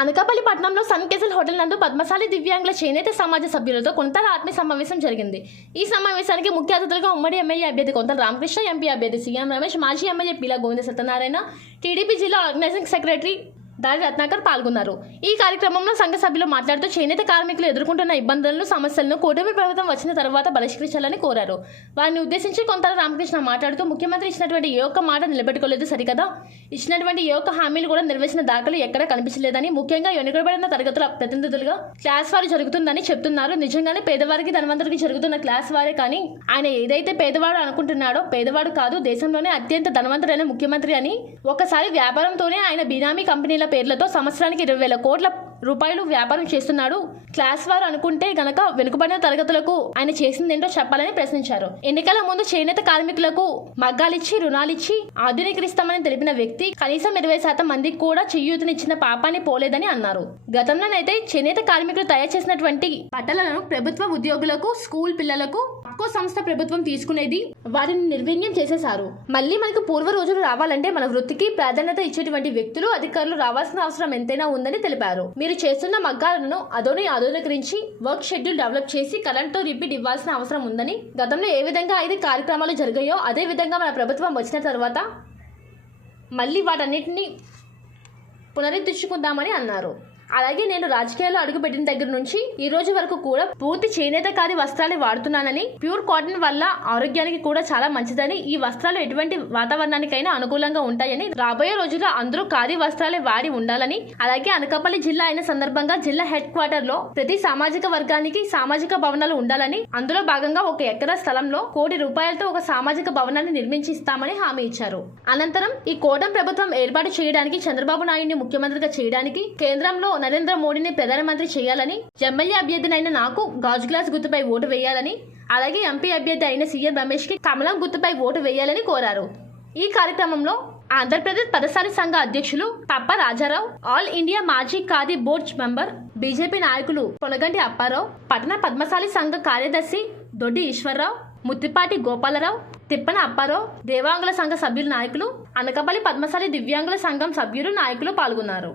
అనకాపల్లి పట్టణంలో sun కేసల్ hotel నందు పద్మశాలి దివ్యాంగుల చేనేత సమాజ సభ్యులతో కొంతల ఆత్మీయ సమావేశం జరిగింది. ఈ సమావేశానికి ముఖ్య అతిథులుగా ఉమ్మడి ఎమ్మెల్యే అభ్యర్థి కొంతల రామకృష్ణ ఎంపీ అభ్యర్థి సీఎం రమేష్ మాజీ ఎమ్మెల్యే పీలా గోవింద సత్యనారాయణ టీడీపీ జిల్లా ఆర్గనైజింగ్ సెక్రటరీ దాడి రత్నాకర్ పాల్గొన్నారు. ఈ కార్యక్రమంలో సంఘ సభ్యులు మాట్లాడుతూ చేనేత కార్మికులు ఎదుర్కొంటున్న ఇబ్బందులను సమస్యలను కూటమి ప్రభుత్వం వచ్చిన తర్వాత పరిష్కరించాలని కోరారు. వారిని ఉద్దేశించి కొంతల రామకృష్ణ మాట్లాడుతూ ముఖ్యమంత్రి ఇచ్చినటువంటి ఏ ఒక్క మాట నిలబెట్టుకోలేదు సరికదా? ఇచ్చినటువంటి ఏ ఒక్క హామీలు కూడా నిర్వహించిన దాఖలు ఎక్కడా కనిపించలేదని ముఖ్యంగా వెనుకబడిన తరగతుల ప్రతినిధులుగా క్లాస్ వారు జరుగుతుందని చెప్తున్నారు. నిజంగానే పేదవారికి ధనవంతుడికి జరుగుతున్న క్లాస్ వారే కానీ ఆయన ఏదైతే పేదవాడు అనుకుంటున్నాడో పేదవాడు కాదు దేశంలోనే అత్యంత ధనవంతుడైన ముఖ్యమంత్రి అని ఒకసారి వ్యాపారంతోనే ఆయన బినామీ కంపెనీల పేర్లతో సంవత్సరానికి ఇరవై వేల కోట్ల రూపాయలు వ్యాపారం చేస్తున్నాడు క్లాస్ వారు అనుకుంటే గనక వెనుకబడిన తరగతులకు ఆయన చేసిందేంటో చెప్పాలని ప్రశ్నించారు. ఎన్నికల ముందు చేనేత కార్మికులకు మగ్గాలిచ్చి రుణాలిచ్చి ఆధునీకరిస్తామని తెలిపిన వ్యక్తి కనీసం ఇరవై శాతం మందికి కూడా చేయూతనిచ్చిన పాపాన్ని పోలేదని అన్నారు. గతంలోనైతే చేనేత కార్మికులు తయారు చేసినటువంటి బట్టలను ప్రభుత్వ ఉద్యోగులకు స్కూల్ పిల్లలకు ఒక్కో సంస్థ ప్రభుత్వం తీసుకునేది వారిని నిర్వీర్యం చేసేశారు. మళ్ళీ మనకు పూర్వ రోజులు రావాలంటే మన వృత్తికి ప్రాధాన్యత ఇచ్చేటువంటి వ్యక్తులు అధికారులు రావాల్సిన అవసరం ఎంతైనా ఉందని తెలిపారు. మీరు చేస్తున్న మగ్గాలను అదోని ఆధునీకరించి వర్క్ షెడ్యూల్ డెవలప్ చేసి కరెంట్తో రిపీట్ ఇవ్వాల్సిన అవసరం ఉందని గతంలో ఏ విధంగా అయితే కార్యక్రమాలు జరిగాయో అదే విధంగా మన ప్రభుత్వం వచ్చిన తర్వాత మళ్ళీ వాటన్నిటిని పునరుద్ధరించుకుందామని అన్నారు. అలాగే నేను రాజకీయాల్లో అడుగుపెట్టిన దగ్గర నుంచి ఈ రోజు వరకు కూడా పూర్తి చేనేత కాని వస్త్రాలు వాడుతున్నానని ప్యూర్ కాటన్ వల్ల ఆరోగ్యానికి కూడా చాలా మంచిదని ఈ వస్త్రాలు ఎటువంటి వాతావరణానికైనా అనుకూలంగా ఉంటాయని రాబోయే రోజుల్లో అందరూ ఖాదీ వస్త్రాలే వాడి ఉండాలని అలాగే అనకాపల్లి జిల్లా అయిన సందర్భంగా జిల్లా హెడ్ క్వార్టర్లో ప్రతి సామాజిక వర్గానికి సామాజిక భవనాలు ఉండాలని అందులో భాగంగా ఒక ఎకరా స్థలంలో కోటి రూపాయలతో ఒక సామాజిక భవనాన్ని నిర్మించి ఇస్తామని హామీ ఇచ్చారు. అనంతరం ఈ కోటం ప్రభుత్వం ఏర్పాటు చేయడానికి చంద్రబాబు నాయుడిని ముఖ్యమంత్రిగా చేయడానికి కేంద్రంలో నరేంద్ర మోడీని ప్రధానమంత్రి చేయాలని ఎమ్మెల్యే అయిన నాకు గాజు గ్లాస్ గుర్తుపై ఓటు వేయాలని అలాగే ఎంపీ అభ్యర్థి అయిన సీఎం రమేష్కి కమలం గుర్తుపై ఓటు వేయాలని కోరారు. ఈ కార్యక్రమంలో ఆంధ్రప్రదేశ్ పదసారి సంఘ అధ్యక్షులు పప్ప రాజారావు ఆల్ ఇండియా మాజీ ఖాదీ బోర్డ్ మెంబర్ బీజేపీ నాయకులు పొనగంటి అప్పారావు పట్టణ పద్మశాలి సంఘ కార్యదర్శి దొడ్డి ఈశ్వరరావు ముత్తిపాటి గోపాలరావు తిప్పన అప్పారావు దేవాంగుల సంఘ సభ్యుల నాయకులు అనకపల్లి పద్మశాలి దివ్యాంగుల సంఘం సభ్యులు నాయకులు పాల్గొన్నారు.